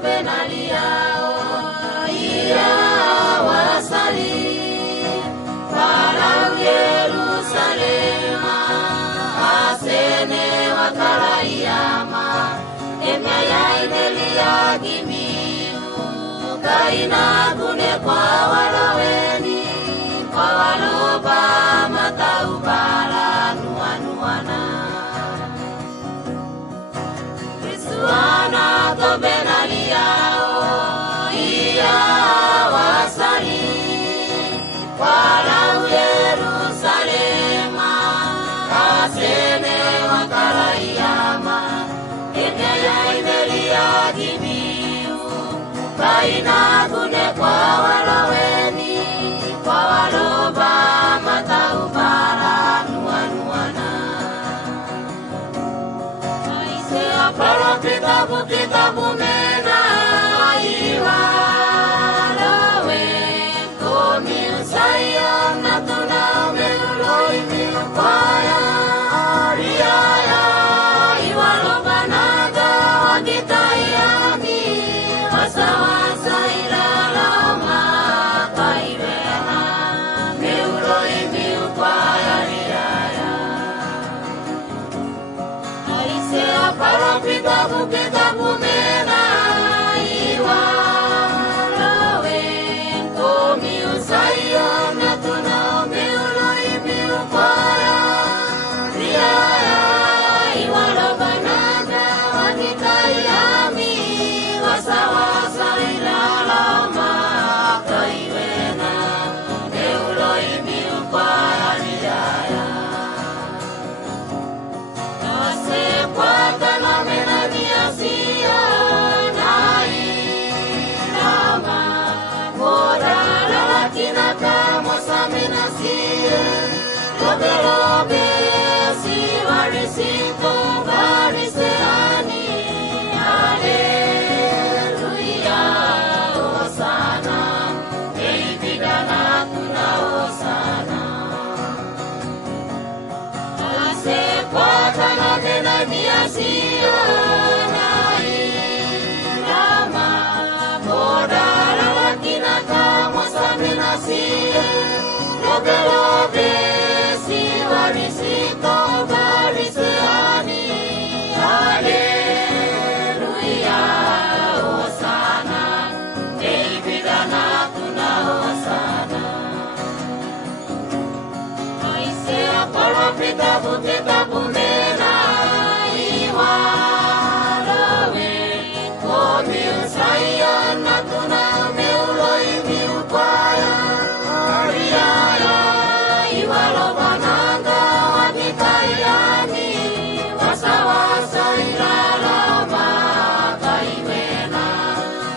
benaliao ia wasali para Yerusalema asene wakalaiyama emaya inelia gimiu kaina gune kwa walaweni kwa waloba mataubala nuanuana Krisuana to benaliao ia wasali para Yerusalema asene wakalaiyama emaya inelia gimiu kaina gune kwa walaweni kwa waloba mataubara nuanuana Aisea para kitabu mena iwa lawe komi usaya natuna meloi miupaya ariaya iwa loba naga wagitayami wasa ilalama kaibena meuloi miupaya ariaya Aisea para kitabu mena iwa lawe komi usaya natuna meuloi miupaya ariaya iwa loba naga wagitayami wasa ilalama kaibena meuloi miupaya ariaya Asekwata mena niasia nailama Kodala lakina kamo saminasia Lobe si varisito variseani Haleluya Osana Eibidana tuna Osana Asekwata mena niasia nailama Kodala lakina kamo saminasia Lobe si varisito variseani Haleluya Osana Eibidana tuna Osana Aisea para kitabu mena iwa lawe komi usaya natuna meuloi miupaya ariaya iwa loba naga wagitayami wasa ilalama kaibena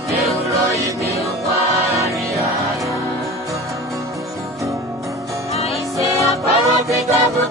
meuloi miupaya ariaya Aisea para kitabu